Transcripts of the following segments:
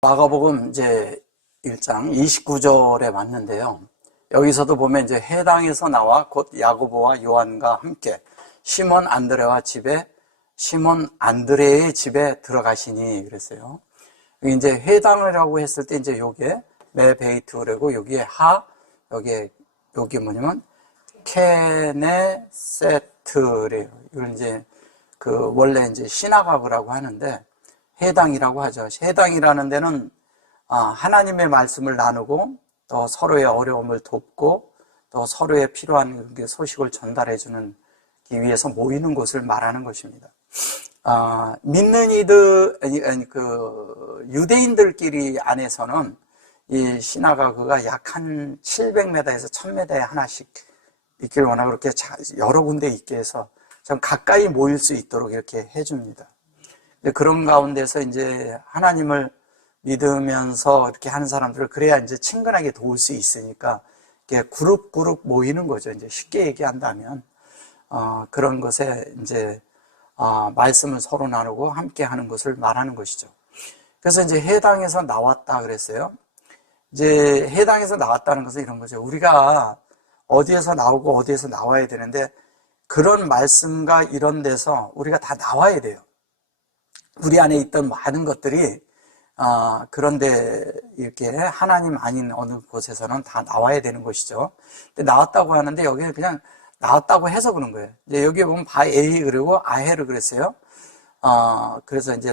마가복음 이제 1장 29절에 왔는데요. 여기서도 보면 이제 해당에서 나와 곧 야고보와 요한과 함께 시몬 안드레의 집에 들어가시니 그랬어요. 이제 해당이라고 했을 때 이제 요게 메베이트라고 여기에 여기 뭐냐면 케네세트래요. 이걸 이제 원래 이제 시나고그라고 하는데 해당이라고 하죠. 해당이라는 데는 하나님의 말씀을 나누고 또 서로의 어려움을 돕고 또 서로의 필요한 소식을 전달해 주는 위해서 모이는 곳을 말하는 것입니다. 믿는 이들, 유대인들끼리 안에서는 이 시나고그가 약 한 700m에서 1000m에 하나씩 있길 원하고 그렇게 여러 군데 있게 해서 좀 가까이 모일 수 있도록 이렇게 해줍니다. 그런 가운데서 이제 하나님을 믿으면서 이렇게 하는 사람들을 그래야 이제 친근하게 도울 수 있으니까 이렇게 그룹 모이는 거죠. 이제 쉽게 얘기한다면 그런 것에 이제 말씀을 서로 나누고 함께 하는 것을 말하는 것이죠. 그래서 이제 해당에서 나왔다 그랬어요. 이제 해당에서 나왔다는 것은 이런 거죠. 우리가 어디에서 나오고 어디에서 나와야 되는데 그런 말씀과 이런 데서 우리가 다 나와야 돼요. 우리 안에 있던 많은 것들이 그런데 이렇게 하나님 아닌 어느 곳에서는 다 나와야 되는 것이죠. 근데 나왔다고 하는데 여기는 그냥 나왔다고 해서 그런 거예요. 이제 여기에 보면 바에이 그리고 아헤를 그랬어요. 그래서 이제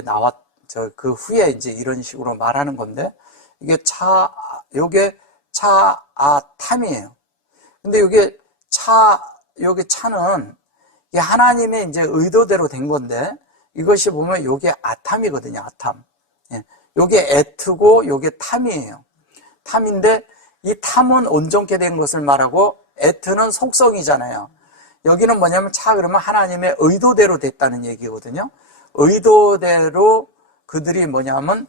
그 후에 이제 이런 식으로 말하는 건데 요게 차아탐이에요. 근데 요게 차는 이게 하나님의 이제 의도대로 된 건데 이것이 보면 요게 아탐이거든요. 아탐. 예. 요게 에트고 요게 탐이에요. 탐인데 이 탐은 온전케 된 것을 말하고 에트는 속성이잖아요. 여기는 뭐냐면 그러면 하나님의 의도대로 됐다는 얘기거든요. 의도대로 그들이 뭐냐면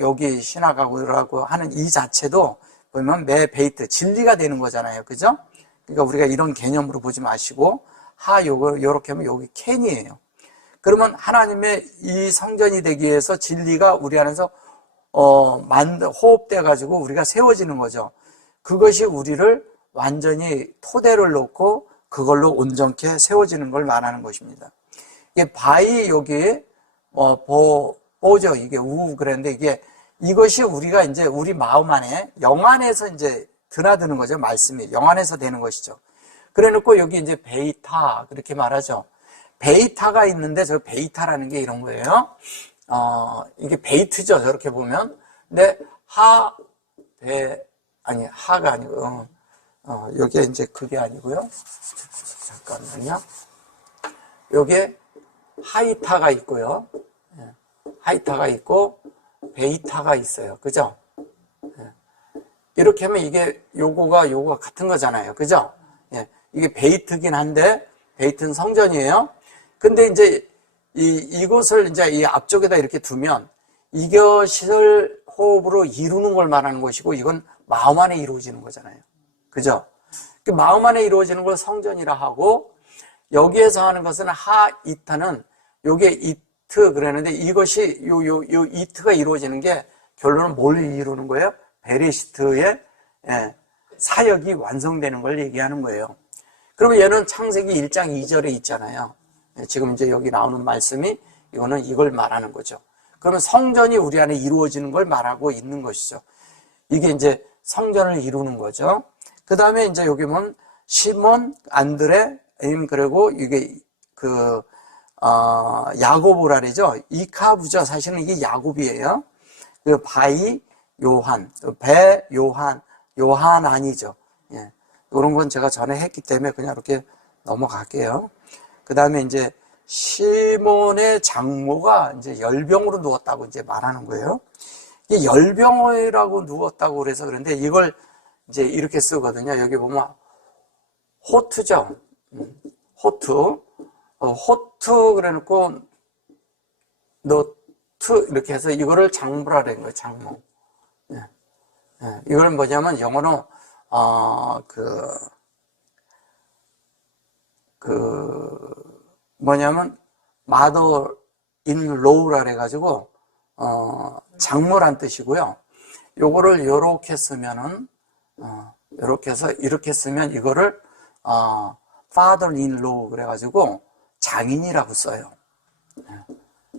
여기 시나고그라고 하는 이 자체도 보면 메베이트 진리가 되는 거잖아요. 그죠? 그러니까 우리가 이런 개념으로 보지 마시고 요렇게 하면 여기 캔이에요. 그러면 하나님의 이 성전이 되기 위해서 진리가 우리 안에서 호흡돼 가지고 우리가 세워지는 거죠. 그것이 우리를 완전히 토대를 놓고 그걸로 온전케 세워지는 걸 말하는 것입니다. 이게 바위 여기 보죠. 이게 그랬는데 이것이 우리가 이제 우리 마음 안에 영 안에서 이제 드나드는 거죠. 말씀이 영 안에서 되는 것이죠. 그래놓고 여기 이제 베이타 그렇게 말하죠. 베이타가 있는데 저 베이타라는 게 이런 거예요. 이게 베이트죠. 저렇게 보면. 근데 하가 아니고요. 여기에 이제 그게 아니고요. 잠깐만요. 여기에 하이타가 있고요. 하이타가 있고 베이타가 있어요. 그죠? 이렇게 하면 이게 요거가 같은 거잖아요. 그죠? 이게 베이트긴 한데 베이트는 성전이에요. 근데 이제 이곳을 이제 이 앞쪽에다 이렇게 두면 이것을 호흡으로 이루는 걸 말하는 것이고 이건 마음 안에 이루어지는 거잖아요. 그죠? 그 마음 안에 이루어지는 걸 성전이라 하고 여기에서 하는 것은 하이타는 요게 이트 그랬는데 이것이 요 이트가 이루어지는 게 결론은 뭘 이루는 거예요? 베레시트의 사역이 완성되는 걸 얘기하는 거예요. 그러면 얘는 창세기 1장 2절에 있잖아요. 지금 이제 여기 나오는 말씀이 이거는 이걸 말하는 거죠. 그러면 성전이 우리 안에 이루어지는 걸 말하고 있는 것이죠. 이게 이제 성전을 이루는 거죠. 그 다음에 이제 여기 보면 시몬, 안드레, 그리고 이게 야고보라 그러죠. 이카부죠. 사실은 이게 야곱이에요. 그 바이, 요한, 배, 요한 아니죠. 이런 건 제가 전에 했기 때문에 그냥 이렇게 넘어갈게요. 그 다음에 이제 시몬의 장모가 이제 열병으로 누웠다고 이제 말하는 거예요. 이 열병이라고 누웠다고 그래서 그런데 이걸 이제 이렇게 쓰거든요. 여기 보면 호투죠. 호투. 호투 그래 놓고 너투 이렇게 해서 이거를 장모라 그런 거예요. 장모. 이걸 뭐냐면 영어로 뭐냐면 mother in law라 그래가지고 장모란 뜻이고요. 요거를 요렇게 쓰면은, 요렇게 해서 이렇게 쓰면 이거를, father-in-law 그래가지고 장인이라고 써요.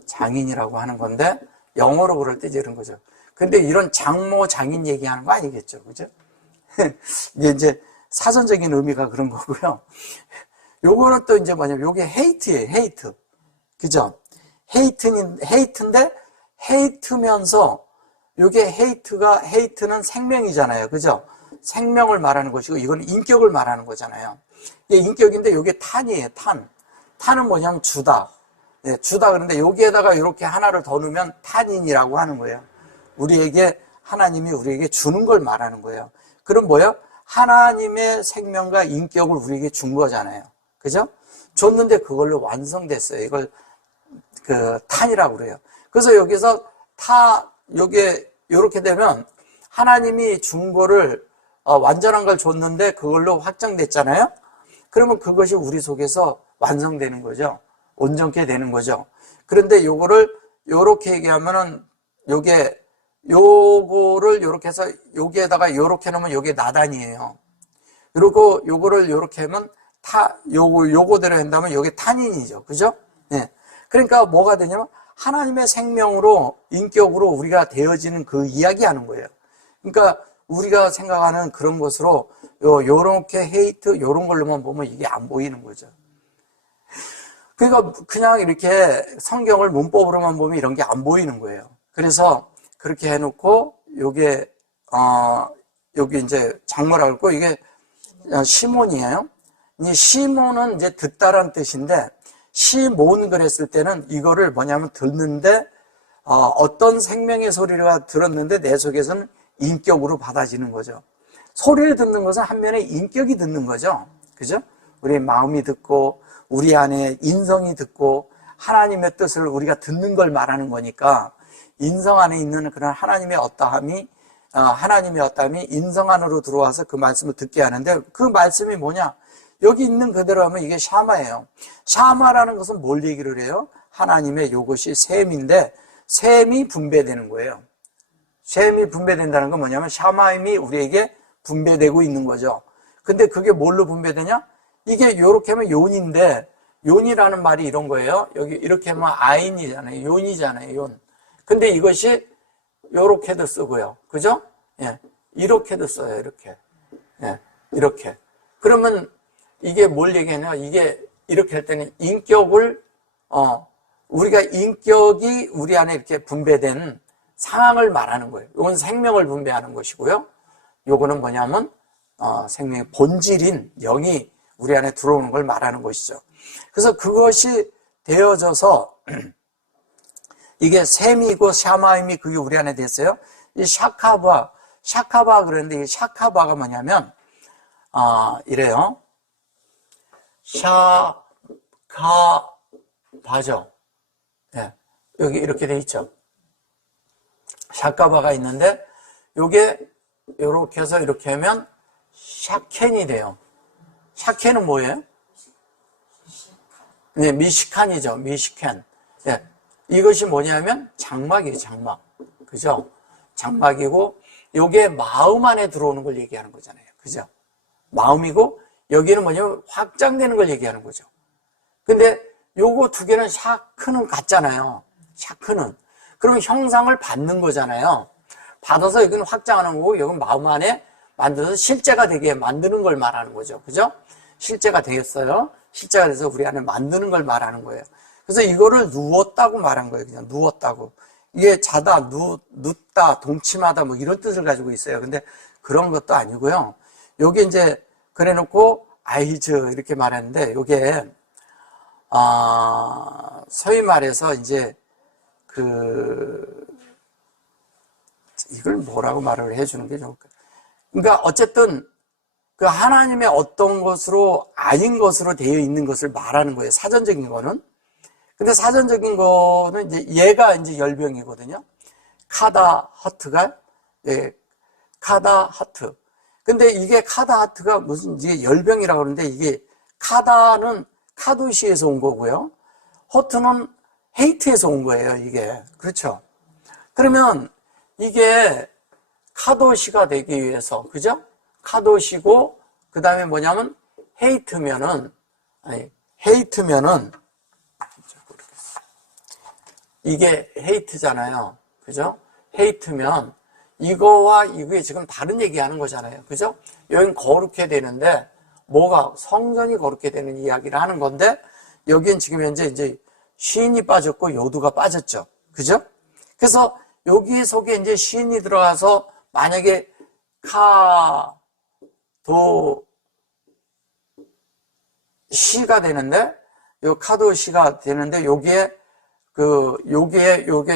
장인이라고 하는 건데, 영어로 그럴 때 이런 거죠. 근데 이런 장모, 장인 얘기하는 거 아니겠죠. 그죠? 이게 이제 사전적인 의미가 그런 거고요. 요거는 또 이제 뭐냐면, 요게 hate예요, hate. 그죠? hate인데, hate면서, 요게 hate는 생명이잖아요. 그죠? 생명을 말하는 것이고, 이건 인격을 말하는 거잖아요. 이게 인격인데, 요게 탄이에요, 탄. 탄은 뭐냐면 주다. 네, 주다. 그런데 여기에다가 이렇게 하나를 더 넣으면 탄인이라고 하는 거예요. 하나님이 우리에게 주는 걸 말하는 거예요. 그럼 뭐예요? 하나님의 생명과 인격을 우리에게 준 거잖아요. 그죠? 줬는데 그걸로 완성됐어요. 이걸 탄이라고 그래요. 그래서 여기서 요게 요렇게 되면 하나님이 준 거를 완전한 걸 줬는데 그걸로 확정됐잖아요. 그러면 그것이 우리 속에서 완성되는 거죠. 온전케 되는 거죠. 그런데 요거를 요렇게 얘기하면은 요거를 요렇게 해서 여기에다가 요렇게 놓으면 요게 나단이에요. 그리고 요거를 요렇게 하면 요거대로 한다면 요게 탄인이죠. 그죠? 네. 그러니까 뭐가 되냐면 하나님의 생명으로 인격으로 우리가 되어지는 그 이야기 하는 거예요. 그러니까 우리가 생각하는 그런 것으로 요렇게 헤이트 요런 걸로만 보면 이게 안 보이는 거죠. 그러니까 그냥 이렇게 성경을 문법으로만 보면 이런 게 안 보이는 거예요. 그래서 그렇게 해놓고 요게 여기 이제 장모라고 했고 이게 시몬이에요. 이 시몬은 이제 듣다란 뜻인데 시몬 그랬을 때는 이거를 뭐냐면 듣는데 어떤 생명의 소리가 들었는데 내 속에서는 인격으로 받아지는 거죠. 소리를 듣는 것은 한면에 인격이 듣는 거죠. 그죠? 우리 마음이 듣고 우리 안에 인성이 듣고 하나님의 뜻을 우리가 듣는 걸 말하는 거니까 인성 안에 있는 그런 하나님의 어떠함이 인성 안으로 들어와서 그 말씀을 듣게 하는데 그 말씀이 뭐냐? 여기 있는 그대로 하면 이게 샤마예요. 샤마라는 것은 뭘 얘기를 해요? 하나님의 요것이 셈인데 셈이 분배되는 거예요. 셈이 분배된다는 건 뭐냐면 샤마임이 우리에게 분배되고 있는 거죠. 근데 그게 뭘로 분배되냐? 이게 요렇게 하면 요인인데 요이라는 말이 이런 거예요. 여기 이렇게 하면 아인이잖아요. 요이잖아요. 요. 근데 이것이 요렇게도 쓰고요. 그죠? 예. 이렇게도 써요. 이렇게. 예. 이렇게. 그러면 이게 뭘 얘기하냐? 이게 이렇게 할 때는 인격을 우리가 인격이 우리 안에 이렇게 분배된 상황을 말하는 거예요. 이건 생명을 분배하는 것이고요. 요거는 뭐냐면 생명의 본질인 영이 우리 안에 들어오는 걸 말하는 것이죠. 그래서 그것이 되어져서 이게 셈이고 샤마임이 그게 우리 안에 됐어요. 이 샤카바 그랬는데 이 샤카바가 뭐냐면 이래요. 샤카바죠. 네, 여기 이렇게 돼 있죠. 샤카바가 있는데 요게 요렇게 해서 이렇게 하면 샤켄이 돼요. 샤켄은 뭐예요? 네, 미시칸이죠. 미시칸. 네, 이것이 뭐냐면 장막이에요. 장막. 그죠? 장막이고 요게 마음 안에 들어오는 걸 얘기하는 거잖아요. 그죠? 마음이고 여기는 뭐냐면 확장되는 걸 얘기하는 거죠. 근데 요거 두 개는 샤크는 같잖아요. 샤크는. 그럼 형상을 받는 거잖아요. 받아서 여기는 확장하는 거고 여기는 마음 안에 만들어서 실제가 되게 만드는 걸 말하는 거죠. 그죠? 실제가 되겠어요. 실제가 돼서 우리 안에 만드는 걸 말하는 거예요. 그래서 이거를 누웠다고 말한 거예요. 그냥 누웠다고. 이게 자다, 눕다, 동침하다 뭐 이런 뜻을 가지고 있어요. 근데 그런 것도 아니고요. 여기 이제 그래 놓고 아이즈 이렇게 말했는데 요게 소위 말해서 이제 이걸 뭐라고 말을 해주는 게 좋을까? 그러니까 어쨌든 그 하나님의 어떤 것으로 아닌 것으로 되어 있는 것을 말하는 거예요. 사전적인 거는. 근데 사전적인 거는 이제 얘가 이제 열병이거든요. 카다 하트가 카다 하트. 근데 이게 카다 하트가 무슨 이게 열병이라고 그러는데 이게 카다는 카도시에서 온 거고요. 허트는 헤이트에서 온 거예요. 이게 그렇죠. 그러면 이게 카도시가 되기 위해서, 그죠? 카도시고, 그 다음에 뭐냐면, 헤이트면은, 이게 헤이트잖아요. 그죠? 헤이트면, 이거와 이게 지금 다른 얘기 하는 거잖아요. 그죠? 여긴 거룩해 되는데, 뭐가, 성전이 거룩해 되는 이야기를 하는 건데, 여긴 지금 현재 이제 쉰이 빠졌고 요두가 빠졌죠. 그죠? 그래서 여기 속에 이제 쉰이 들어가서 만약에 카도시가 되는데, 요 카도시가 되는데, 요게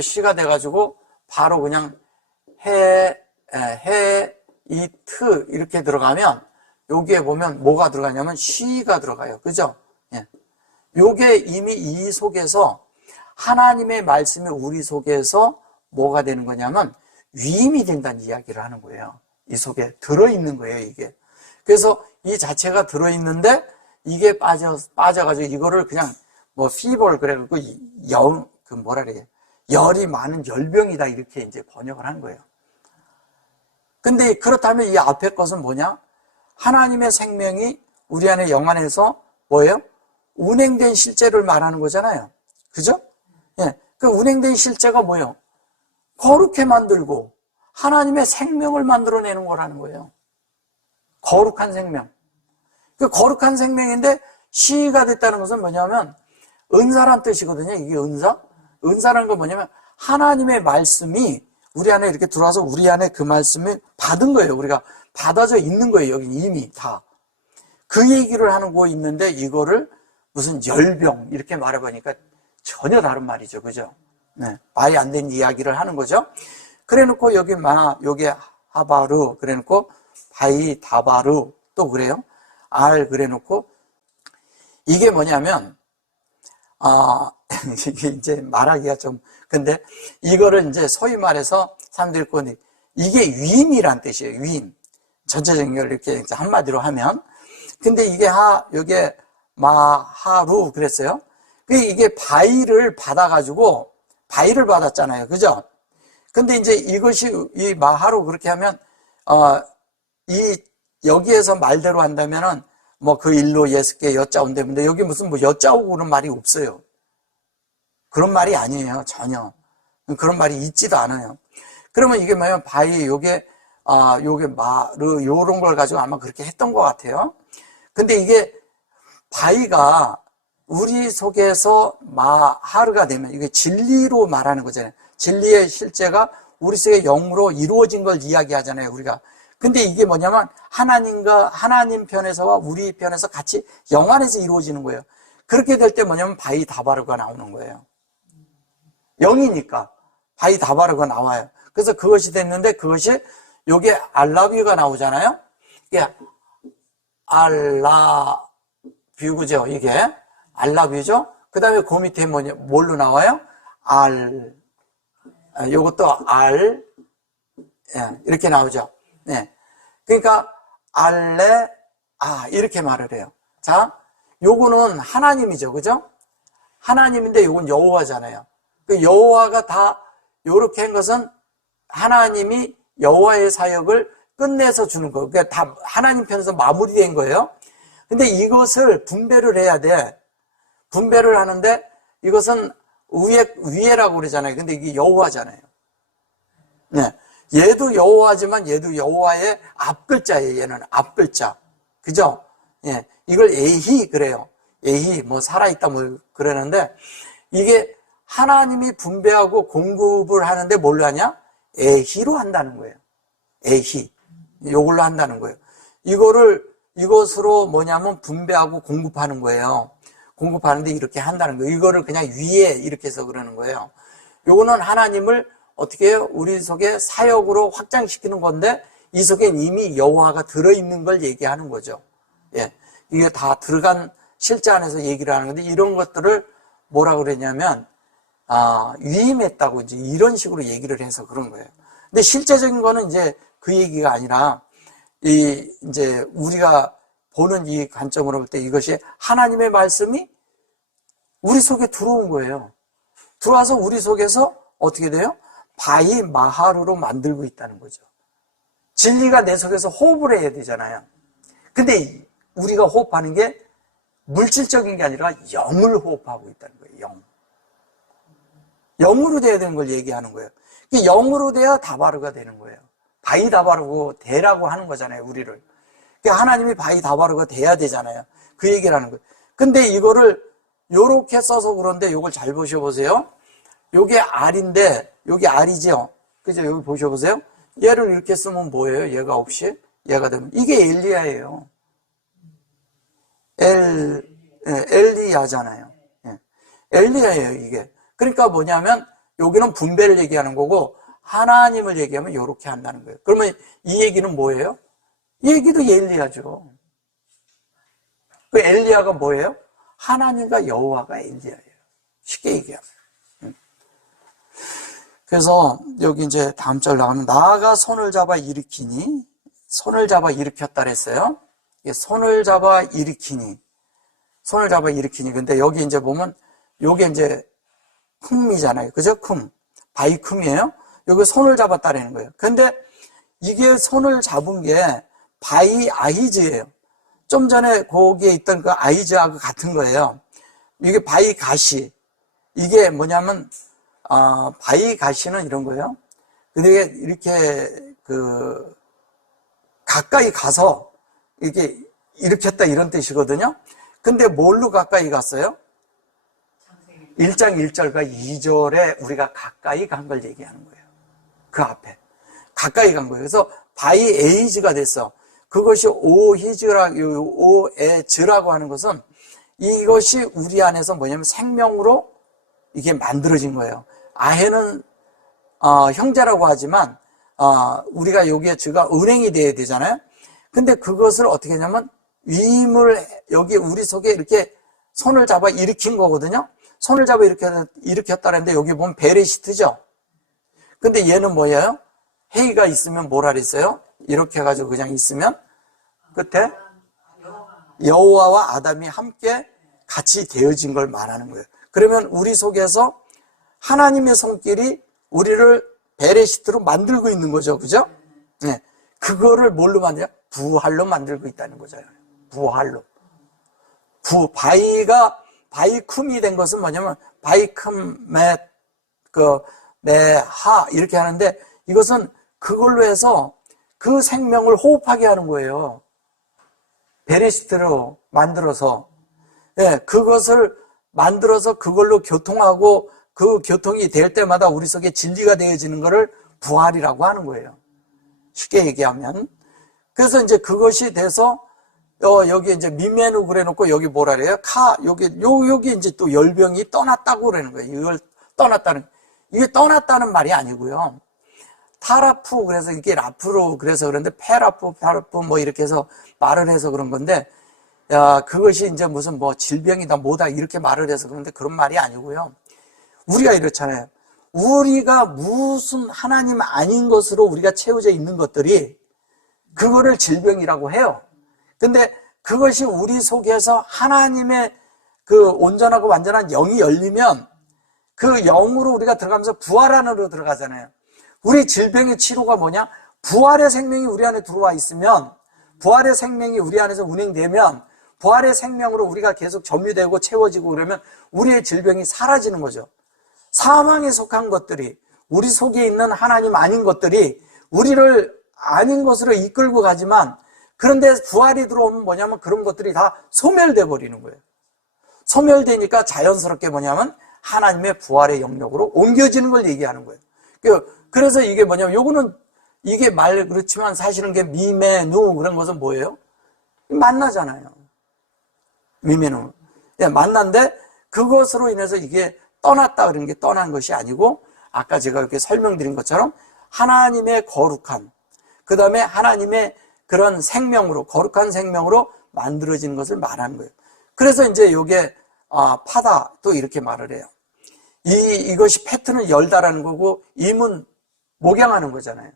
시가 돼가지고 바로 그냥 이트 이렇게 들어가면 여기에 보면 뭐가 들어가냐면 시가 들어가요. 그죠? 예. 요게 이미 이 속에서 하나님의 말씀이 우리 속에서 뭐가 되는 거냐면 위임이 된다는 이야기를 하는 거예요. 이 속에 들어있는 거예요, 이게. 그래서 이 자체가 들어있는데 이게 빠져가지고 이거를 그냥 뭐 피볼 그래갖고 열이 많은 열병이다 이렇게 이제 번역을 한 거예요. 근데 그렇다면 이 앞에 것은 뭐냐? 하나님의 생명이 우리 안에 영안에서 뭐예요? 운행된 실제를 말하는 거잖아요. 그죠? 예. 그 운행된 실제가 뭐예요? 거룩해 만들고 하나님의 생명을 만들어내는 거라는 거예요. 거룩한 생명. 그 거룩한 생명인데 시가 됐다는 것은 뭐냐면 은사란 뜻이거든요. 이게 은사? 은사라는 건 뭐냐면 하나님의 말씀이 우리 안에 이렇게 들어와서 우리 안에 그 말씀을 받은 거예요. 우리가 받아져 있는 거예요. 여기 이미 다. 그 얘기를 하는 거 있는데 이거를 무슨 열병 이렇게 말해보니까 전혀 다른 말이죠. 그죠? 네. 말이 안 되는 이야기를 하는 거죠. 그래 놓고 요게 하바르 그래 놓고 바이 다바르 또 그래요. 그래 놓고 이게 뭐냐면 이게 이제 말하기가 좀 근데 이거를 이제 소위 말해서 사람들이 이게 위임이란 뜻이에요. 위임. 전체적인 걸 이렇게 한마디로 하면 근데 요게 마하루 그랬어요. 이게 바위를 받아가지고 바위를 받았잖아요. 그죠? 근데 이제 이것이 이 마하루 그렇게 하면 여기에서 말대로 한다면은 뭐 그 일로 예수께 여짜온다는데 여기 무슨 뭐 여짜오고 그런 말이 없어요. 그런 말이 아니에요. 전혀. 그런 말이 있지도 않아요. 그러면 이게 뭐냐면 바위 요게 마르 요런 걸 가지고 아마 그렇게 했던 것 같아요. 근데 이게 바위가 우리 속에서 마하르가 되면 이게 진리로 말하는 거잖아요. 진리의 실제가 우리 속에 영으로 이루어진 걸 이야기하잖아요. 우리가. 근데 이게 뭐냐면 하나님 편에서와 우리 편에서 같이 영안에서 이루어지는 거예요. 그렇게 될 때 뭐냐면 바위 다바르가 나오는 거예요. 영이니까 바위 다바르가 나와요. 그래서 그것이 됐는데 그것이 요게 알라뷰가 나오잖아요. 이게 알라뷰죠. 이게 알라뷰죠. 그 다음에 그 밑에 뭘로 나와요? 요것도 이렇게 나오죠. 네. 그러니까 이렇게 말을 해요. 자, 요거는 하나님이죠. 그죠? 하나님인데 요건 여호와잖아요. 그 여호와가 다 요렇게 한 것은 하나님이 여호와의 사역을 끝내서 주는 거예요. 그러니까 다 하나님 편에서 마무리된 거예요. 근데 이것을 분배를 해야 돼. 분배를 하는데 이것은 위에라고 그러잖아요. 근데 이게 여호와잖아요. 네. 얘도 여호와지만 얘도 여호와의 앞글자예요. 얘는 앞글자. 그죠? 예. 이걸 에히 그래요. 에히 뭐 살아있다 뭐 그러는데 이게 하나님이 분배하고 공급을 하는데 뭘로 하냐? 에히로 한다는 거예요. 에히. 이걸로 한다는 거예요. 이것으로 뭐냐면 분배하고 공급하는 거예요. 공급하는데 이렇게 한다는 거예요. 이거를 그냥 위에 이렇게 해서 그러는 거예요. 요거는 하나님을 어떻게 해요? 우리 속에 사역으로 확장시키는 건데 이 속엔 이미 여호와가 들어있는 걸 얘기하는 거죠. 예. 이게 다 들어간 실제 안에서 얘기를 하는 건데 이런 것들을 뭐라고 그러냐면 위임했다고 이제 이런 식으로 얘기를 해서 그런 거예요. 근데 실제적인 거는 이제 그 얘기가 아니라 이제 우리가 보는 이 관점으로 볼 때 이것이 하나님의 말씀이 우리 속에 들어온 거예요. 들어와서 우리 속에서 어떻게 돼요? 바이 마하루로 만들고 있다는 거죠. 진리가 내 속에서 호흡을 해야 되잖아요. 근데 우리가 호흡하는 게 물질적인 게 아니라 영을 호흡하고 있다는 거예요. 영. 영으로 돼야 되는 걸 얘기하는 거예요. 영으로 돼야 다바르가 되는 거예요. 바이 다바르고 되라고 하는 거잖아요, 우리를. 하나님이 바이 다바르가 돼야 되잖아요. 그 얘기를 하는 거예요. 근데 이거를 요렇게 써서 그런데 요걸 잘 보셔보세요. 요게 R인데, 요게 R이죠? 그죠? 여기 보셔보세요. 얘를 이렇게 쓰면 뭐예요? 얘가 없이? 얘가 되면. 이게 엘리야예요. 엘리야잖아요. 엘리야예요, 이게. 그러니까 뭐냐면, 여기는 분배를 얘기하는 거고, 하나님을 얘기하면 요렇게 한다는 거예요. 그러면 이 얘기는 뭐예요? 이 얘기도 엘리야죠. 그 엘리야가 뭐예요? 하나님과 여호와가 엘리야예요. 쉽게 얘기하면. 그래서 여기 이제 다음 절 나가면 나아가 손을 잡아 일으키니, 손을 잡아 일으켰다 그랬어요. 손을 잡아 일으키니, 손을 잡아 일으키니. 근데 여기 이제 보면 요게 이제 쿰이잖아요. 그죠? 쿰. 바이쿰이에요. 여기 손을 잡았다라는 거예요. 근데 이게 손을 잡은 게 바이 아이즈예요. 좀 전에 거기에 있던 그 아이즈하고 같은 거예요. 이게 바이 가시. 이게 뭐냐면 바이 가시는 이런 거예요. 근데 이렇게 가까이 가서 이렇게 일으켰다 이런 뜻이거든요. 근데 뭘로 가까이 갔어요? 1장 1절과 2절에 우리가 가까이 간 걸 얘기하는 거예요. 그 앞에. 가까이 간 거예요. 그래서 바이 에이즈가 됐어. 그것이 오에즈라고 하는 것은 이것이 우리 안에서 뭐냐면 생명으로 이게 만들어진 거예요. 아해는 형제라고 하지만 우리가 여기에 즈가 은행이 돼야 되잖아요. 근데 그것을 어떻게 하냐면 위임을 여기 우리 속에 이렇게 손을 잡아 일으킨 거거든요. 손을 잡아 일으켰다는데 여기 보면 베레시트죠. 근데 얘는 뭐예요? 헤이가 있으면 뭐라 그랬어요? 이렇게 해가지고 그냥 있으면 끝에 여호와와 아담이 함께 같이 되어진 걸 말하는 거예요. 그러면 우리 속에서 하나님의 손길이 우리를 베레시트로 만들고 있는 거죠. 그죠? 네. 그거를 뭘로 만드냐? 부활로 만들고 있다는 거잖아요. 부활로. 바이쿰이 된 것은 뭐냐면, 메하, 이렇게 하는데, 이것은 그걸로 해서 그 생명을 호흡하게 하는 거예요. 베레시트로 만들어서. 예, 그것을 만들어서 그걸로 교통하고 그 교통이 될 때마다 우리 속에 진리가 되어지는 것을 부활이라고 하는 거예요. 쉽게 얘기하면. 그래서 이제 그것이 돼서 여기 이제 미메누 그래 놓고 여기 뭐라 그래요? 여기 이제 또 열병이 떠났다고 그러는 거예요. 이걸 떠났다는. 이게 떠났다는 말이 아니고요. 타라프, 그래서 이게 라프로 그래서 그런데 페라프 뭐 이렇게 해서 말을 해서 그런 건데, 그것이 이제 무슨 뭐 질병이다 뭐다 이렇게 말을 해서 그런데 그런 말이 아니고요. 우리가 이렇잖아요. 우리가 무슨 하나님 아닌 것으로 우리가 채워져 있는 것들이 그거를 질병이라고 해요. 근데 그것이 우리 속에서 하나님의 그 온전하고 완전한 영이 열리면 그 영으로 우리가 들어가면서 부활 안으로 들어가잖아요. 우리 질병의 치료가 뭐냐? 부활의 생명이 우리 안에 들어와 있으면, 부활의 생명이 우리 안에서 운행되면 부활의 생명으로 우리가 계속 점유되고 채워지고 그러면 우리의 질병이 사라지는 거죠. 사망에 속한 것들이, 우리 속에 있는 하나님 아닌 것들이 우리를 아닌 것으로 이끌고 가지만, 그런데 부활이 들어오면 뭐냐면 그런 것들이 다 소멸돼 버리는 거예요. 소멸되니까 자연스럽게 뭐냐면 하나님의 부활의 영역으로 옮겨지는 걸 얘기하는 거예요. 그래서 이게 뭐냐면 요거는 이게 말 그렇지만 사실은 게 미메누 그런 것은 뭐예요? 만나잖아요. 미메누. 예, 만난데 그것으로 인해서 이게 떠났다 그런 게 떠난 것이 아니고 아까 제가 이렇게 설명드린 것처럼 하나님의 거룩함, 그 다음에 하나님의 그런 생명으로, 거룩한 생명으로 만들어진 것을 말하는 거예요. 그래서 이제 요게 파다 또 이렇게 말을 해요. 이것이 패트는 열다라는 거고 임은 목양하는 거잖아요.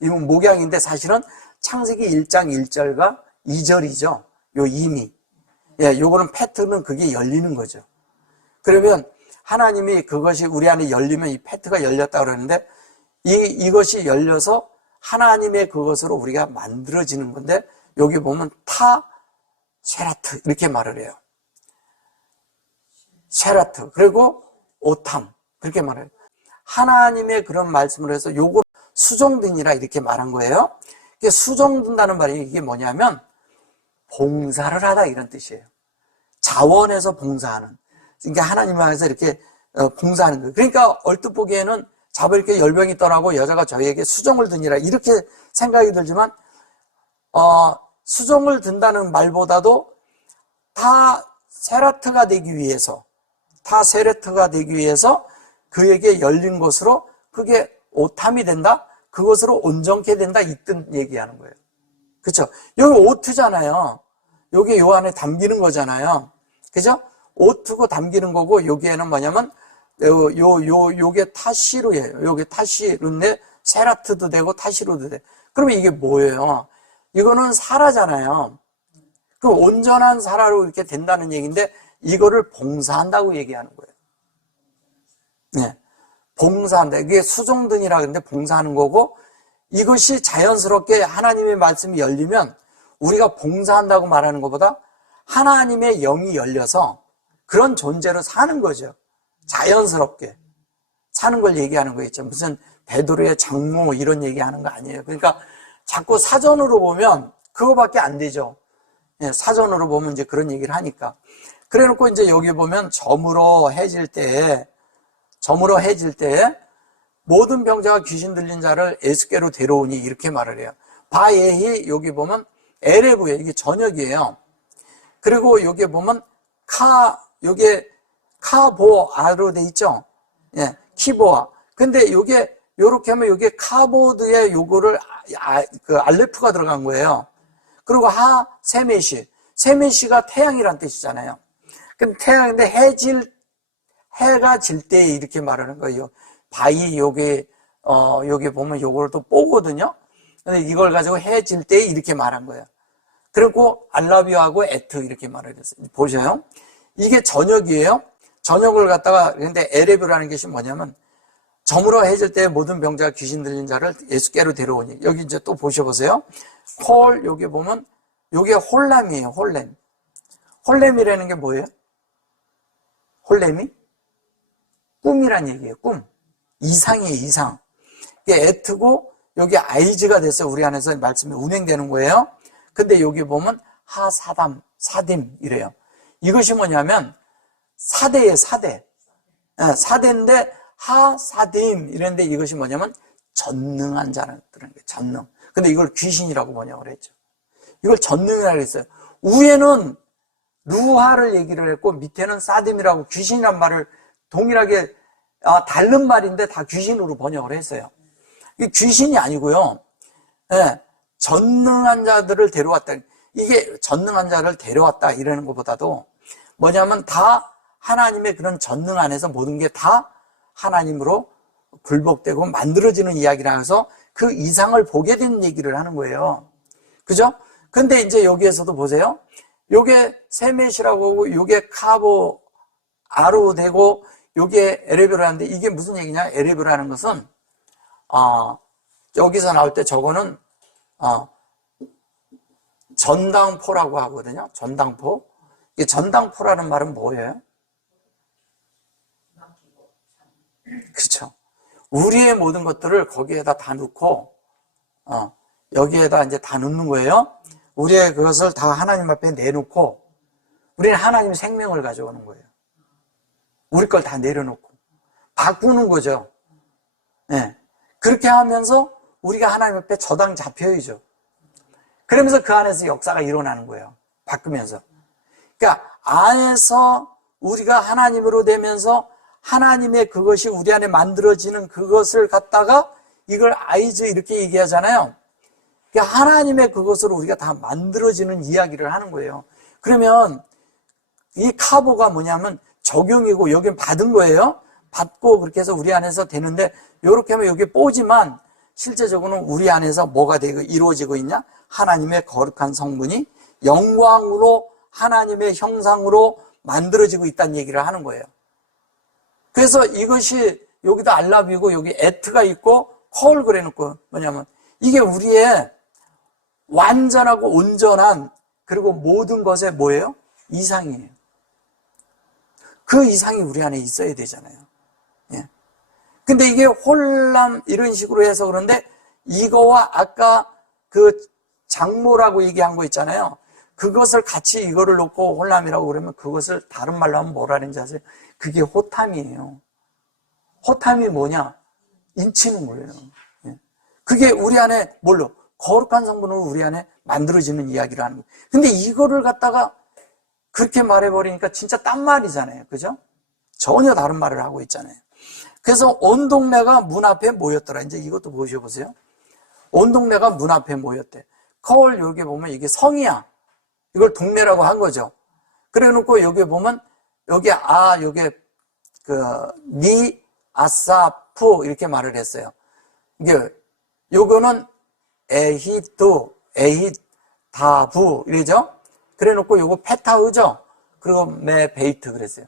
임은 목양인데 사실은 창세기 1장 1절과 2절이죠. 요 임이. 예, 요거는 패트는 그게 열리는 거죠. 그러면 하나님이 그것이 우리 안에 열리면 이 패트가 열렸다 그러는데 이것이 열려서 하나님의 그것으로 우리가 만들어지는 건데, 여기 보면 세라트 이렇게 말을 해요. 세라트, 그리고 오탐 그렇게 말해요. 하나님의 그런 말씀을 해서 요거 수종든이라 이렇게 말한 거예요. 이게 수종든다는 말이 이게 뭐냐면 봉사를 하다 이런 뜻이에요. 자원해서 봉사하는. 그러니까 하나님 안에서 이렇게 봉사하는 거예요. 그러니까 얼뜻 보기에는 자벌께 열병이 떠나고 여자가 저에게 수종을 드니라 이렇게 생각이 들지만 수종을 든다는 말보다도 다 세라트가 되기 위해서 그에게 열린 것으로 그게 오탐이 된다? 그것으로 온전케 된다? 이 뜻 얘기하는 거예요. 그렇죠? 여기 오트잖아요. 여기 요 안에 담기는 거잖아요. 그죠? 오트고 담기는 거고, 여기에는 뭐냐면 요게 타시루예요. 요게 타시루인데 세라트도 되고 타시루도 돼. 그러면 이게 뭐예요? 이거는 사라잖아요. 그 온전한 사라로 이렇게 된다는 얘기인데 이거를 봉사한다고 얘기하는 거예요. 네. 봉사한다. 이게 수종든이라 그러는데 봉사하는 거고, 이것이 자연스럽게 하나님의 말씀이 열리면 우리가 봉사한다고 말하는 것보다 하나님의 영이 열려서 그런 존재로 사는 거죠. 자연스럽게 사는 걸 얘기하는 거겠죠. 무슨 베드로의 장모 이런 얘기하는 거 아니에요. 그러니까 자꾸 사전으로 보면 그거밖에 안 되죠. 예, 사전으로 보면 이제 그런 얘기를 하니까. 그래 놓고 이제 여기 보면 저물어 해질 때 모든 병자가 귀신 들린 자를 에스게로 데려오니 이렇게 말을 해요. 바에히 여기 보면 에레브에 이게 저녁이에요. 그리고 여기 보면 요게 카보아로 돼 있죠. 예, 키보아. 근데 요게 요렇게 하면 요게 카보드에 요거를 그 알레프가 들어간 거예요. 그리고 세메시가 태양이란 뜻이잖아요. 근데 태양인데 해가 질 때 이렇게 말하는 거예요. 바위 여기 보면 요걸 또 뽀거든요. 근데 이걸 가지고 해 질 때 이렇게 말한 거예요. 그리고 알라비오하고 에트 이렇게 말을 했어요. 보셔요. 이게 저녁이에요. 저녁을 갖다가 근데 에레브라는 것이 뭐냐면 저물어 해질 때 모든 병자가 귀신 들린 자를 예수께로 데려오니. 여기 이제 또 보셔보세요. 여기 보면 요게 홀람이에요. 홀렘이라는 게 뭐예요? 홀렘이? 꿈이란 얘기예요. 꿈. 이상이에요. 이상. 이게 에트고 여기 아이즈가 됐어요. 우리 안에서 말씀이 운행되는 거예요. 근데 여기 보면 사딤 이래요. 이것이 뭐냐면 사대예요. 사대. 사대인데 하사딤 이랬는데 이것이 뭐냐면 전능한 자라는 거예요. 전능. 근데 이걸 귀신이라고 번역을 했죠. 이걸 전능이라고 했어요. 위에는 루하를 얘기를 했고 밑에는 사딤이라고 귀신이란 말을 동일하게 다른 말인데 다 귀신으로 번역을 했어요. 이게 귀신이 아니고요. 네, 전능한 자들을 데려왔다. 이게 전능한 자를 데려왔다 이러는 것보다도 뭐냐면 다 하나님의 그런 전능 안에서 모든 게 다 하나님으로 굴복되고 만들어지는 이야기라 해서 그 이상을 보게 된 얘기를 하는 거예요. 그죠? 근데 이제 여기에서도 보세요. 요게 세메시라고 하고 요게 카보아로 되고 요게 에레브라는데 이게 무슨 얘기냐? 에레브라는 것은 여기서 나올 때 저거는 전당포라고 하거든요. 전당포. 이 전당포라는 말은 뭐예요? 그렇죠. 우리의 모든 것들을 거기에다 다 넣고 여기에다 이제 다 넣는 거예요. 우리의 그것을 다 하나님 앞에 내놓고 우리는 하나님의 생명을 가져오는 거예요. 우리 걸 다 내려놓고 바꾸는 거죠. 네. 그렇게 하면서 우리가 하나님 앞에 저당 잡혀야죠. 그러면서 그 안에서 역사가 일어나는 거예요. 바꾸면서. 그러니까 안에서 우리가 하나님으로 되면서 하나님의 그것이 우리 안에 만들어지는 그것을 갖다가 이걸 아이즈 이렇게 얘기하잖아요. 그러니까 하나님의 그것으로 우리가 다 만들어지는 이야기를 하는 거예요. 그러면 이 카보가 뭐냐면 적용이고 여긴 받은 거예요. 받고 그렇게 해서 우리 안에서 되는데 이렇게 하면 여기 뽀지만 실제적으로는 우리 안에서 뭐가 되고 이루어지고 있냐? 하나님의 거룩한 성분이 영광으로 하나님의 형상으로 만들어지고 있다는 얘기를 하는 거예요. 그래서 이것이 여기도 알라비고 여기 에트가 있고 거울 그래놓고 뭐냐면 이게 우리의 완전하고 온전한 그리고 모든 것의 뭐예요? 이상이에요. 그 이상이 우리 안에 있어야 되잖아요. 예. 근데 이게 홀람 이런 식으로 해서 그런데 이거와 아까 그 장모라고 얘기한 거 있잖아요. 그것을 같이 이거를 놓고 홀람이라고 그러면 그것을 다른 말로 하면 뭐라는지 아세요? 그게 호탐이에요. 호탐이 뭐냐? 인치는 거예요. 예. 그게 우리 안에 뭘로? 거룩한 성분으로 우리 안에 만들어지는 이야기를 하는 거예요. 근데 이거를 갖다가 그렇게 말해버리니까 진짜 딴 말이잖아요. 그죠? 전혀 다른 말을 하고 있잖아요. 그래서 온 동네가 문 앞에 모였더라. 이제 이것도 보셔보세요. 온 동네가 문 앞에 모였대. 거울 여기 보면 이게 성이야. 이걸 동네라고 한 거죠. 그래 놓고 여기 보면 여기 여기 니 아싸 푸 이렇게 말을 했어요. 이게 요거는 에히도 에히다부 이러죠. 그래 놓고 요거 페타흐죠. 그리고 메 베이트 그랬어요.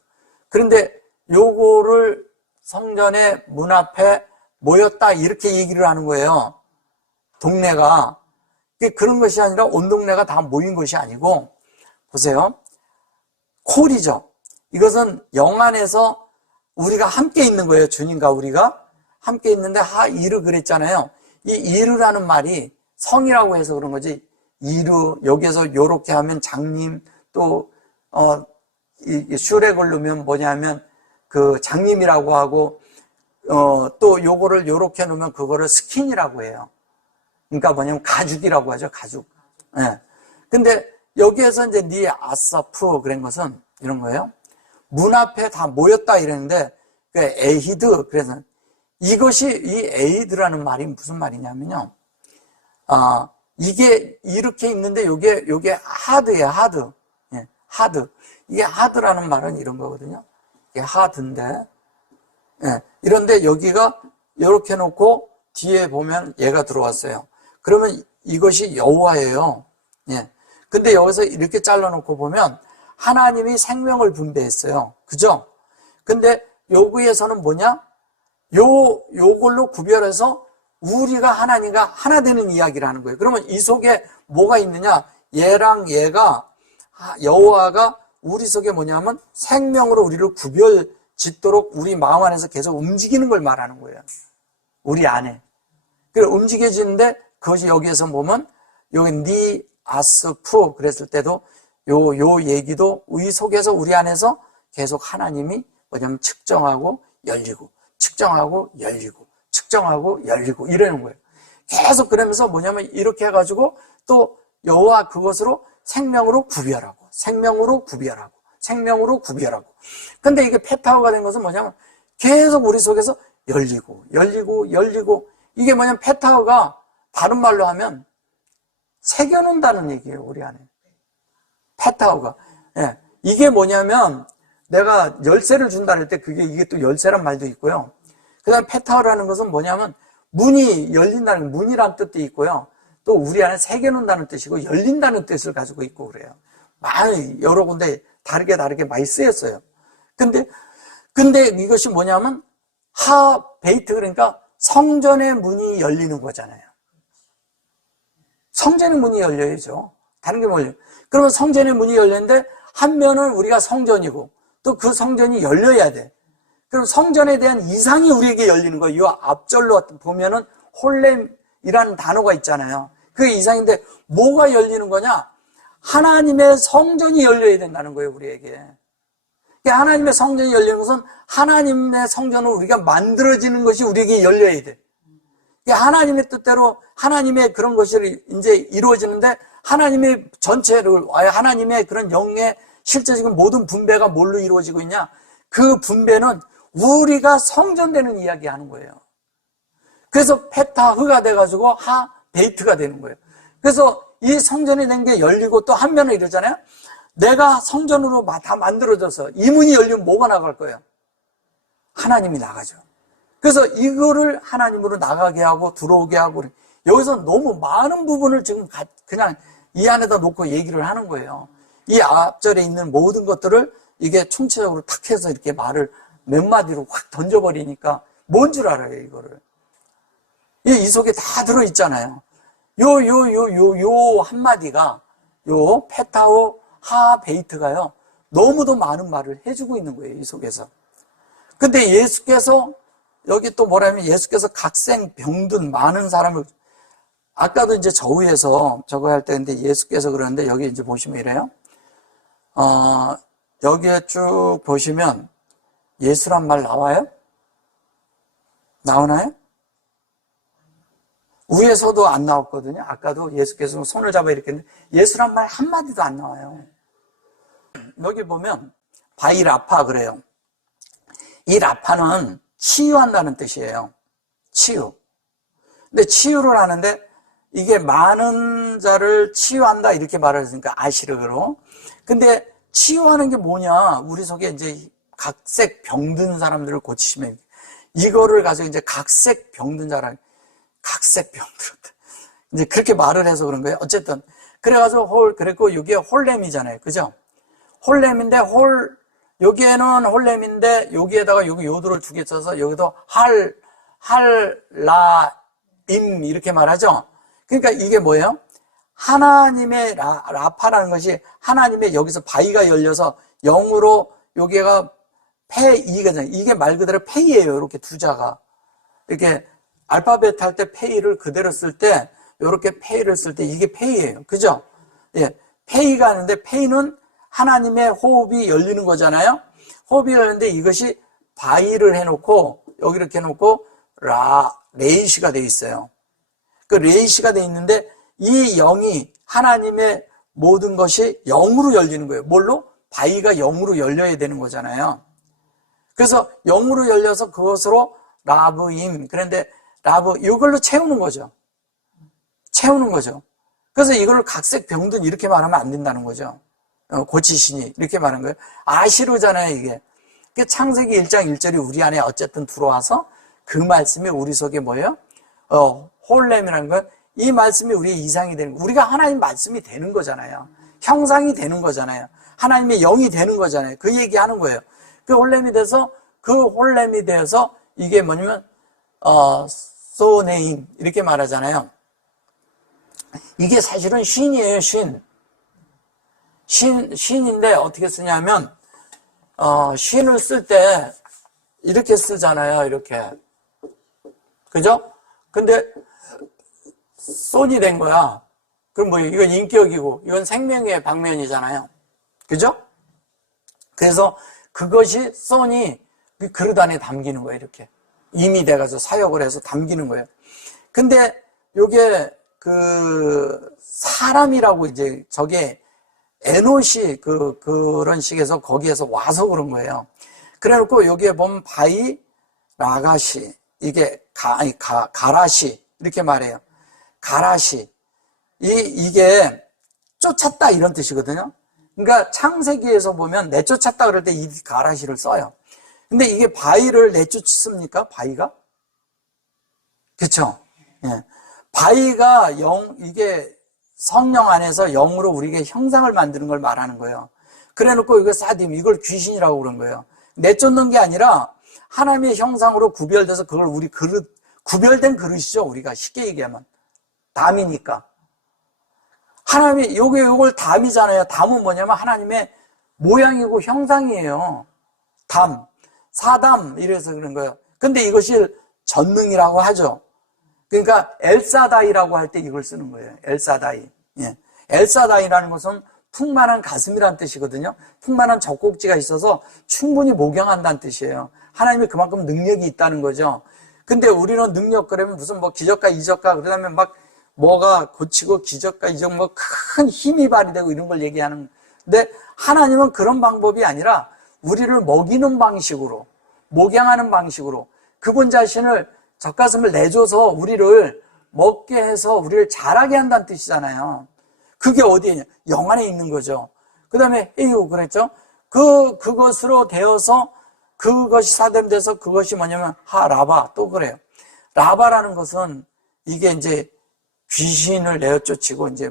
그런데 요거를 성전의 문 앞에 모였다 이렇게 얘기를 하는 거예요. 동네가. 그런 것이 아니라 온 동네가 다 모인 것이 아니고 보세요. 콜이죠. 이것은 영 안에서 우리가 함께 있는 거예요. 주님과 우리가 함께 있는데 이르 그랬잖아요. 이 이르라는 말이 성이라고 해서 그런 거지. 이르 여기에서 요렇게 하면 장님 또 슈렉을 넣으면 뭐냐면 그 장님이라고 하고 또 요거를 요렇게 놓으면 그거를 스킨이라고 해요. 그러니까 뭐냐면 가죽이라고 하죠. 가죽. 예. 근데 여기에서 이제 니 아사프 그런 것은 이런 거예요. 문 앞에 다 모였다 이랬는데 그 에히드 그래서 이것이 이 에히드라는 말이 무슨 말이냐면요. 이게 이렇게 있는데 요게 하드예요. 하드. 예. 하드. 이게 하드라는 말은 이런 거거든요. 이게 하드인데 예. 이런데 여기가 이렇게 놓고 뒤에 보면 얘가 들어왔어요. 그러면 이것이 여호와예요. 예. 근데 여기서 이렇게 잘라놓고 보면 하나님이 생명을 분배했어요. 그죠? 근데 여기에서는 뭐냐? 요걸로 구별해서 우리가 하나님과 하나 되는 이야기를 하는 거예요. 그러면 이 속에 뭐가 있느냐? 얘랑 얘가 여호와가 우리 속에 뭐냐면 생명으로 우리를 구별 짓도록 우리 마음 안에서 계속 움직이는 걸 말하는 거예요. 우리 안에. 그래 움직여지는데 그것이 여기에서 보면 여기 니 아스푸 그랬을 때도 요 얘기도 우리 속에서 우리 안에서 계속 하나님이 뭐냐면 측정하고 열리고 측정하고 열리고 측정하고 열리고 이러는 거예요. 계속 그러면서 뭐냐면 이렇게 해가지고 또 여호와 그것으로 생명으로 구별하고 생명으로 구별하고 생명으로 구별하고. 근데 이게 페타오가 된 것은 뭐냐면 계속 우리 속에서 열리고 열리고 열리고 이게 뭐냐면 페타오가 다른 말로 하면 새겨놓는다는 얘기예요. 우리 안에 페타오가. 예. 이게 뭐냐면 내가 열쇠를 준다 할 때 이게 또 열쇠란 말도 있고요. 그 다음에 페타오라는 것은 뭐냐면 문이 열린다는 문이란 뜻도 있고요. 또 우리 안에 새겨놓는다는 뜻이고 열린다는 뜻을 가지고 있고 그래요. 많이 여러 군데 다르게 많이 쓰였어요. 근데 이것이 뭐냐면 베이트 그러니까 성전의 문이 열리는 거잖아요. 성전의 문이 열려야죠. 다른 게 뭐예요? 그러면 성전의 문이 열렸는데 한 면은 우리가 성전이고 또 그 성전이 열려야 돼. 그럼 성전에 대한 이상이 우리에게 열리는 거예요. 이 앞절로 보면은 홀렘이라는 단어가 있잖아요. 그게 이상인데 뭐가 열리는 거냐? 하나님의 성전이 열려야 된다는 거예요. 우리에게. 하나님의 성전이 열리는 것은 하나님의 성전을 우리가 만들어지는 것이 우리에게 열려야 돼. 하나님의 뜻대로 하나님의 그런 것이 이제 이루어지는데 하나님의 전체를 하나님의 그런 영의 실제적인 모든 분배가 뭘로 이루어지고 있냐? 그 분배는 우리가 성전되는 이야기 하는 거예요. 그래서 페타흐가 돼가지고 베이트가 되는 거예요. 그래서 이 성전이 된 게 열리고 또 한 면은 이러잖아요. 내가 성전으로 다 만들어져서 이 문이 열리면 뭐가 나갈 거예요? 하나님이 나가죠. 그래서 이거를 하나님으로 나가게 하고 들어오게 하고 여기서 너무 많은 부분을 지금 그냥 이 안에다 놓고 얘기를 하는 거예요. 이 앞절에 있는 모든 것들을 이게 총체적으로 탁 해서 이렇게 말을 몇 마디로 확 던져버리니까 뭔 줄 알아요, 이거를. 이 속에 다 들어있잖아요. 요 한마디가, 요 페타오 하 베이트가요, 너무도 많은 말을 해주고 있는 거예요, 이 속에서. 근데 예수께서, 여기 또 뭐라면 예수께서 각생 병든 많은 사람을, 아까도 이제 저우에서 저거 할 때, 근데 예수께서 그러는데 여기 이제 보시면 이래요. 여기에 쭉 보시면 예수란 말 나와요? 나오나요? 위에서도 안 나왔거든요. 아까도 예수께서 손을 잡아 이렇게 했는데 예수란 말 한마디도 안 나와요. 여기 보면 바이라파 그래요. 이 라파는 치유한다는 뜻이에요. 치유. 근데 치유를 하는데 이게 많은 자를 치유한다 이렇게 말을 했으니까 아시르로. 근데 치유하는 게 뭐냐? 우리 속에 이제 각색 병든 사람들을 고치시면 이거를 가지고 이제 각색 병든 자랑 각색 병들었다. 이제 그렇게 말을 해서 그런 거예요. 어쨌든 그래가지고 그랬고 이게 홀렘이잖아요, 그죠? 홀렘인데 여기에는 홀렘인데 여기에다가 여기 요도를 두 개 써서 여기도 할라임 이렇게 말하죠. 그러니까 이게 뭐예요? 하나님의 라파라는 것이 하나님의 여기서 바위가 열려서 영으로 여기가 페이거든요. 이게 말 그대로 페이예요. 이렇게 두 자가 이렇게 알파벳 할 때 페이를 그대로 쓸 때 이렇게 페이를 쓸 때 이게 페이예요. 그죠? 예, 페이가 하는데 페이는 하나님의 호흡이 열리는 거잖아요. 호흡이 열리는데 이것이 바위를 해놓고 여기 이렇게 해놓고 레이시가 돼 있어요. 그 레이시가 돼 있는데 이 영이 하나님의 모든 것이 영으로 열리는 거예요. 뭘로? 바위가 영으로 열려야 되는 거잖아요. 그래서 영으로 열려서 그것으로 라브임, 그런데 라브 이걸로 채우는 거죠. 채우는 거죠. 그래서 이걸 각색 병든 이렇게 말하면 안 된다는 거죠. 고치시니 이렇게 말하는 거예요. 아시르잖아요, 이게. 창세기 1장 1절이 우리 안에 어쨌든 들어와서 그 말씀이 우리 속에 뭐예요? 홀렘이라는 건 이 말씀이 우리의 이상이 되는 거예요. 우리가 하나님 말씀이 되는 거잖아요. 형상이 되는 거잖아요. 하나님의 영이 되는 거잖아요. 그 얘기하는 거예요. 그 홀렘이 돼서 이게 뭐냐면 소네임 이렇게 말하잖아요. 이게 사실은 쉰이에요. 쉰인데 어떻게 쓰냐면 쉰을 쓸 때 이렇게 쓰잖아요. 이렇게. 그죠? 근데 손이 된 거야. 그럼 뭐예요? 이건 인격이고 이건 생명의 방면이잖아요. 그죠? 그래서 그것이 손이 그 그릇 안에 담기는 거예요. 이렇게. 임이 돼가지고 사역을 해서 담기는 거예요. 근데 요게 사람이라고 이제 저게 에노시 그런 식에서 거기에서 와서 그런 거예요. 그래 놓고 여기에 보면 바이 라가시 이게 가라시 이렇게 말해요. 가라시 이게 쫓았다 이런 뜻이거든요. 그러니까 창세기에서 보면 내쫓았다 그럴 때 이 가라시를 써요. 근데 이게 바위를 내쫓습니까? 바위가? 그쵸? 예. 바위가 이게 성령 안에서 영으로 우리에게 형상을 만드는 걸 말하는 거예요. 그래 놓고 이거 사딤, 이걸 귀신이라고 그런 거예요. 내쫓는 게 아니라 하나님의 형상으로 구별돼서 그걸 우리 구별된 그릇이죠. 우리가 쉽게 얘기하면. 담이니까. 하나님이 요걸 담이잖아요. 담은 뭐냐면 하나님의 모양이고 형상이에요. 사담 이래서 그런 거예요. 근데 이것이 전능이라고 하죠. 그러니까 엘사다이라고 할 때 이걸 쓰는 거예요. 엘사다이. 예. 엘사다이라는 것은 풍만한 가슴이라는 뜻이거든요. 풍만한 젖꼭지가 있어서 충분히 목양한다는 뜻이에요. 하나님이 그만큼 능력이 있다는 거죠. 근데 우리는 능력 그러면 무슨 기적과 이적과 그러면 뭐가 고치고 기적과 이적 큰 힘이 발휘되고 이런 걸 얘기하는. 근데 하나님은 그런 방법이 아니라 우리를 먹이는 방식으로, 목양하는 방식으로 그분 자신을 젖가슴을 내줘서 우리를 먹게 해서 우리를 자라게 한다는 뜻이잖아요. 그게 어디에냐? 영 안에 있는 거죠. 그 다음에 에유 그랬죠? 그것으로 되어서 그것이 사됨돼서 그것이 뭐냐면 라바 또 그래요. 라바라는 것은 이게 이제 귀신을 내어쫓고 이제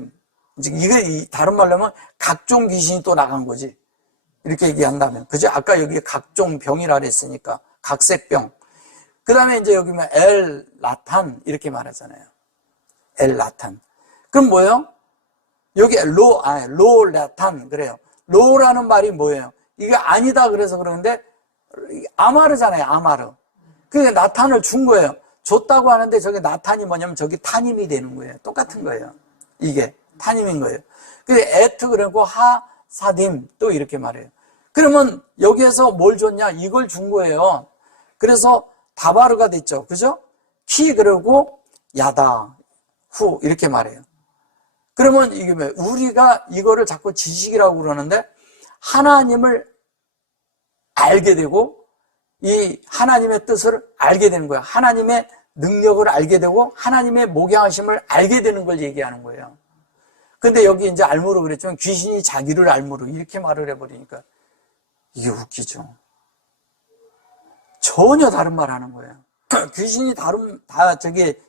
이게 다른 말로 하면 각종 귀신이 또 나간 거지. 이렇게 얘기한다면. 그죠? 아까 여기 각종 병이라 그랬으니까. 각색병. 그 다음에 이제 여기 뭐 엘 라탄 이렇게 말하잖아요. 엘 라탄. 그럼 뭐예요? 여기 로 라탄 그래요. 로라는 말이 뭐예요? 이게 아니다 그래서 그러는데 아마르잖아요. 아마르. 그게 나탄을 준 거예요. 줬다고 하는데 저게 나탄이 뭐냐면 저기 타님이 되는 거예요. 똑같은 거예요. 이게 타님인 거예요. 그래서 에트 그리고 하 사딤 또 이렇게 말해요. 그러면 여기에서 뭘 줬냐? 이걸 준 거예요. 그래서 다바르가 됐죠. 그죠? 키 그리고 야다 후 이렇게 말해요. 그러면 이게 뭐 우리가 이거를 자꾸 지식이라고 그러는데 하나님을 알게 되고 이 하나님의 뜻을 알게 되는 거예요. 하나님의 능력을 알게 되고 하나님의 목양하심을 알게 되는 걸 얘기하는 거예요. 근데 여기 이제 알무로 그랬지만 귀신이 자기를 알무로 이렇게 말을 해버리니까 이게 웃기죠. 전혀 다른 말 하는 거예요. 귀신이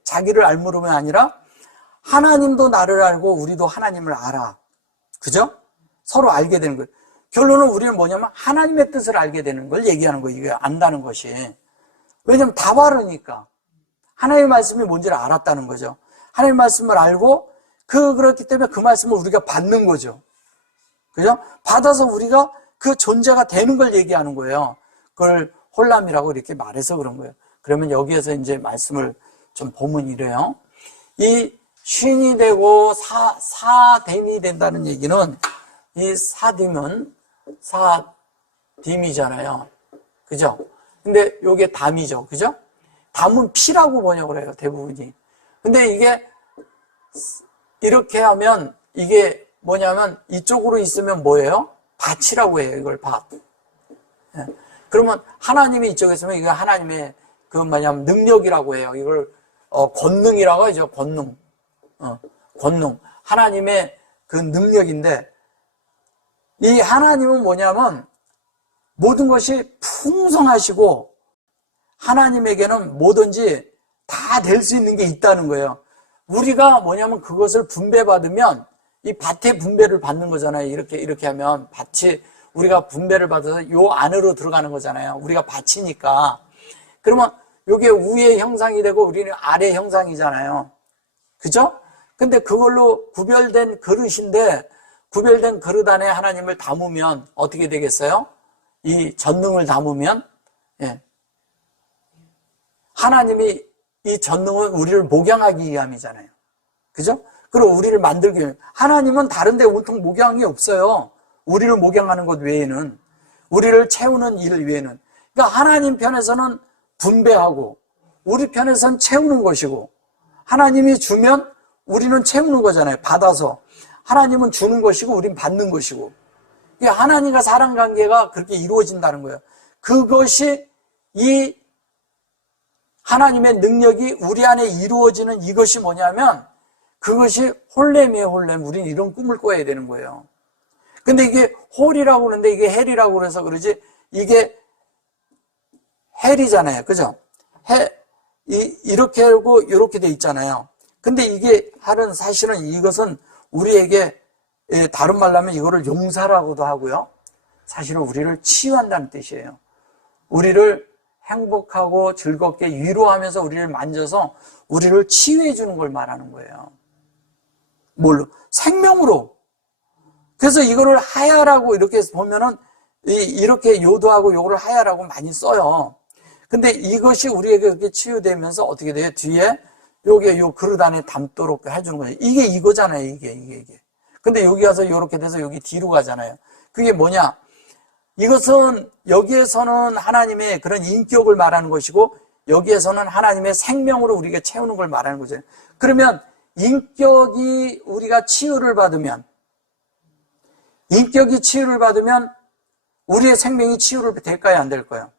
자기를 알무로가 아니라 하나님도 나를 알고 우리도 하나님을 알아. 그죠? 서로 알게 되는 거예요. 결론은 우리는 뭐냐면 하나님의 뜻을 알게 되는 걸 얘기하는 거예요. 이게 안다는 것이. 왜냐면 다 바르니까. 하나님의 말씀이 뭔지를 알았다는 거죠. 하나님의 말씀을 알고 그렇기 때문에 그 말씀을 우리가 받는 거죠. 그죠? 받아서 우리가 그 존재가 되는 걸 얘기하는 거예요. 그걸 홀람이라고 이렇게 말해서 그런 거예요. 그러면 여기에서 이제 말씀을 좀 보면 이래요. 이 쉰이 되고 사됨이 된다는 얘기는 이 사딤은 사딤이잖아요. 그죠? 근데 요게 담이죠. 그죠? 담은 피라고 번역을 해요. 대부분이. 근데 이게 이렇게 하면 이게 뭐냐면 이쪽으로 있으면 뭐예요? 밭이라고 해요. 이걸 밭. 예. 그러면 하나님이 이쪽에 있으면 이게 하나님의 그 뭐냐면 능력이라고 해요. 이걸 권능이라고 하죠. 권능. 권능. 하나님의 그 능력인데 이 하나님은 뭐냐면 모든 것이 풍성하시고 하나님에게는 뭐든지 다 될 수 있는 게 있다는 거예요. 우리가 뭐냐면 그것을 분배받으면 이 밭의 분배를 받는 거잖아요. 이렇게 하면 밭이 우리가 분배를 받아서 요 안으로 들어가는 거잖아요. 우리가 밭이니까. 그러면 요게 위의 형상이 되고 우리는 아래 형상이잖아요. 그죠? 근데 그걸로 구별된 그릇인데 구별된 그릇 안에 하나님을 담으면 어떻게 되겠어요? 이 전능을 담으면 하나님이 이 전능은 우리를 목양하기 위함이잖아요. 그죠? 그리고 우리를 만들기 위해 하나님은 다른 데 온통 목양이 없어요. 우리를 목양하는 것 외에는 우리를 채우는 일 외에는 그러니까 하나님 편에서는 분배하고 우리 편에서는 채우는 것이고 하나님이 주면 우리는 채우는 거잖아요. 받아서 하나님은 주는 것이고 우린 받는 것이고 하나님과 사람 관계가 그렇게 이루어진다는 거예요. 그것이 이 하나님의 능력이 우리 안에 이루어지는 이것이 뭐냐면 그것이 홀렘이에요. 홀렘. 우리는 이런 꿈을 꿔야 되는 거예요. 근데 이게 홀이라고 그러는데 이게 헬이라고 그래서 그러지 이게 헬이잖아요. 그죠? 이렇게 하고 이렇게 돼 있잖아요. 근데 이게 하는 사실은 이것은 우리에게 다른 말로 하면 이거를 용사라고도 하고요. 사실은 우리를 치유한다는 뜻이에요. 우리를 행복하고 즐겁게 위로하면서 우리를 만져서 우리를 치유해 주는 걸 말하는 거예요. 뭘로? 생명으로. 그래서 이거를 하야라고 이렇게 보면은 이렇게 요도하고 요거를 하야라고 많이 써요. 근데 이것이 우리에게 그렇게 치유되면서 어떻게 돼요? 뒤에 요게 요 그릇 안에 담도록 해주는 거예요. 이게 이거잖아요. 이게. 근데 여기 가서 요렇게 돼서 여기 뒤로 가잖아요. 그게 뭐냐? 이것은 여기에서는 하나님의 그런 인격을 말하는 것이고 여기에서는 하나님의 생명으로 우리가 채우는 걸 말하는 거죠. 그러면 인격이 우리가 치유를 받으면 우리의 생명이 치유를 될까요? 안 될까요?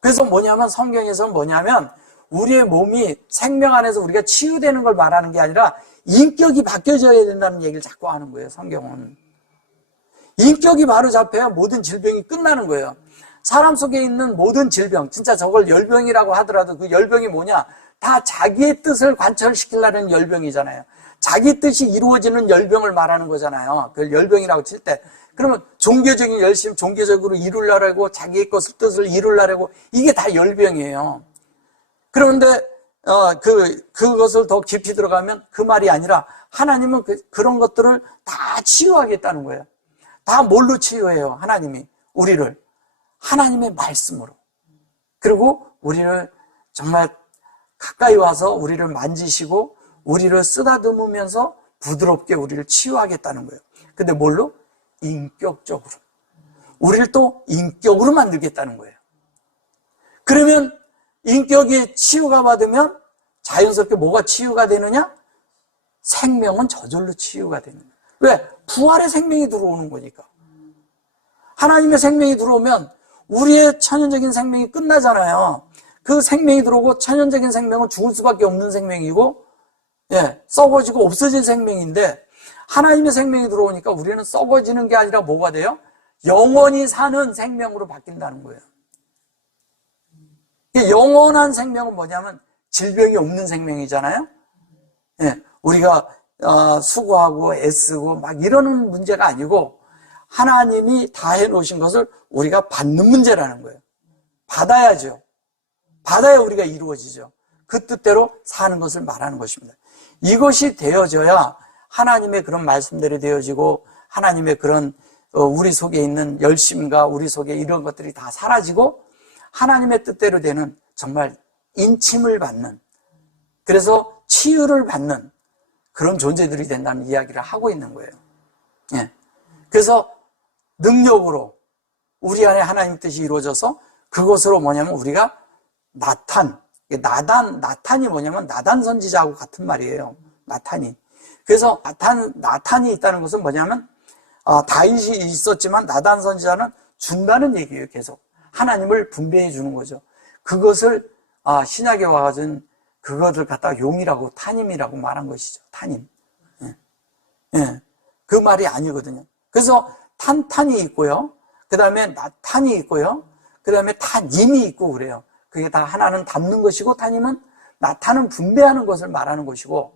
그래서 성경에서는 우리의 몸이 생명 안에서 우리가 치유되는 걸 말하는 게 아니라 인격이 바뀌어져야 된다는 얘기를 자꾸 하는 거예요. 성경은. 인격이 바로 잡혀야 모든 질병이 끝나는 거예요. 사람 속에 있는 모든 질병, 진짜 저걸 열병이라고 하더라도 그 열병이 뭐냐? 다 자기의 뜻을 관철시키려는 열병이잖아요. 자기 뜻이 이루어지는 열병을 말하는 거잖아요. 그걸 열병이라고 칠 때. 그러면 종교적인 열심, 종교적으로 이루려고 자기의 뜻을 이루려고 이게 다 열병이에요. 그런데 그것을 더 깊이 들어가면 그 말이 아니라 하나님은 그런 것들을 다 치유하겠다는 거예요. 다 뭘로 치유해요? 하나님이 우리를 하나님의 말씀으로. 그리고 우리를 정말 가까이 와서 우리를 만지시고 우리를 쓰다듬으면서 부드럽게 우리를 치유하겠다는 거예요. 근데 뭘로? 인격적으로. 우리를 또 인격으로 만들겠다는 거예요. 그러면 인격이 치유가 받으면 자연스럽게 뭐가 치유가 되느냐? 생명은 저절로 치유가 되는 거예요. 왜? 부활의 생명이 들어오는 거니까. 하나님의 생명이 들어오면 우리의 천연적인 생명이 끝나잖아요. 그 생명이 들어오고 천연적인 생명은 죽을 수밖에 없는 생명이고 썩어지고 없어질 생명인데 하나님의 생명이 들어오니까 우리는 썩어지는 게 아니라 뭐가 돼요? 영원히 사는 생명으로 바뀐다는 거예요. 영원한 생명은 뭐냐면 질병이 없는 생명이잖아요. 우리가 수고하고 애쓰고 막 이러는 문제가 아니고 하나님이 다 해놓으신 것을 우리가 받는 문제라는 거예요. 받아야죠. 받아야 우리가 이루어지죠. 그 뜻대로 사는 것을 말하는 것입니다. 이것이 되어져야 하나님의 그런 말씀들이 되어지고 하나님의 그런 우리 속에 있는 열심과 우리 속에 이런 것들이 다 사라지고 하나님의 뜻대로 되는 정말 인침을 받는, 그래서 치유를 받는 그런 존재들이 된다는 이야기를 하고 있는 거예요. 그래서 능력으로 우리 안에 하나님 뜻이 이루어져서 그것으로 뭐냐면 우리가 나탄이 뭐냐면 나단 선지자하고 같은 말이에요. 나탄이. 그래서 나탄이 있다는 것은 뭐냐면 다윗이 있었지만 나단 선지자는 준다는 얘기예요. 계속 하나님을 분배해 주는 거죠. 그것을 신약에 와가지고 그것을 갖다가 용이라고 타님이라고 말한 것이죠. 타님. 그 말이 아니거든요. 그래서 탄탄이 있고요. 그 다음에 나탄이 있고요. 그 다음에 타님이 있고 그래요. 그게 다 하나는 담는 것이고 타님은 나타는 분배하는 것을 말하는 것이고,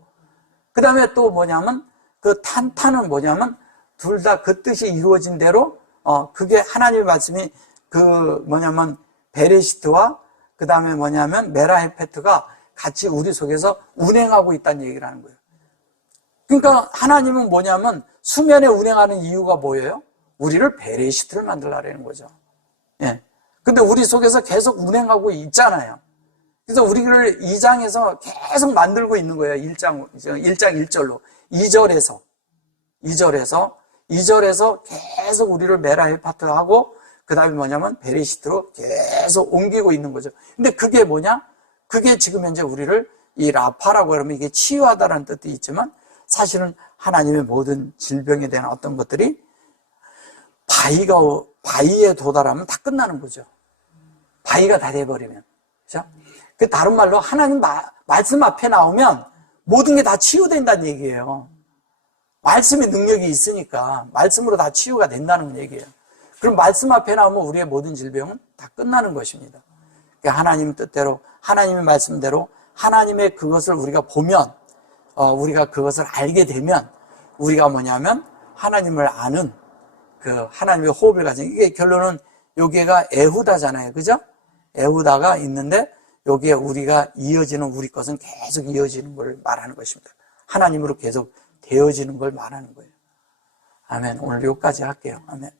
그 다음에 또 뭐냐면 그 탄탄은 뭐냐면 둘 다 그 뜻이 이루어진 대로 그게 하나님의 말씀이 그 뭐냐면 베레시트와 그 다음에 뭐냐면 메라헤페트가 같이 우리 속에서 운행하고 있다는 얘기를 하는 거예요. 그러니까 하나님은 뭐냐면 수면에 운행하는 이유가 뭐예요? 우리를 베레시트를 만들라는 거죠. 근데 우리 속에서 계속 운행하고 있잖아요. 그래서 우리를 2장에서 계속 만들고 있는 거예요. 1장 1절로. 2절에서 계속 우리를 메라헤파트하고 그 다음에 뭐냐면 베레시트로 계속 옮기고 있는 거죠. 근데 그게 뭐냐? 그게 지금 현재 우리를 이 라파라고 그러면 이게 치유하다라는 뜻도 있지만 사실은 하나님의 모든 질병에 대한 어떤 것들이 바위에 도달하면 다 끝나는 거죠. 바위가 다 돼버리면. 그죠? 그 다른 말로 하나님 말씀 앞에 나오면 모든 게 다 치유된다는 얘기예요. 말씀의 능력이 있으니까 말씀으로 다 치유가 된다는 얘기예요. 그럼 말씀 앞에 나오면 우리의 모든 질병은 다 끝나는 것입니다. 하나님 뜻대로, 하나님의 말씀대로 하나님의 그것을 우리가 보면, 우리가 그것을 알게 되면 우리가 뭐냐면 하나님을 아는 그 하나님의 호흡을 가진, 이게 결론은 여기가 에후다잖아요. 그죠? 에후다가 있는데 여기에 우리가 이어지는 우리 것은 계속 이어지는 걸 말하는 것입니다. 하나님으로 계속 되어지는 걸 말하는 거예요. 아멘. 오늘 여기까지 할게요. 아멘.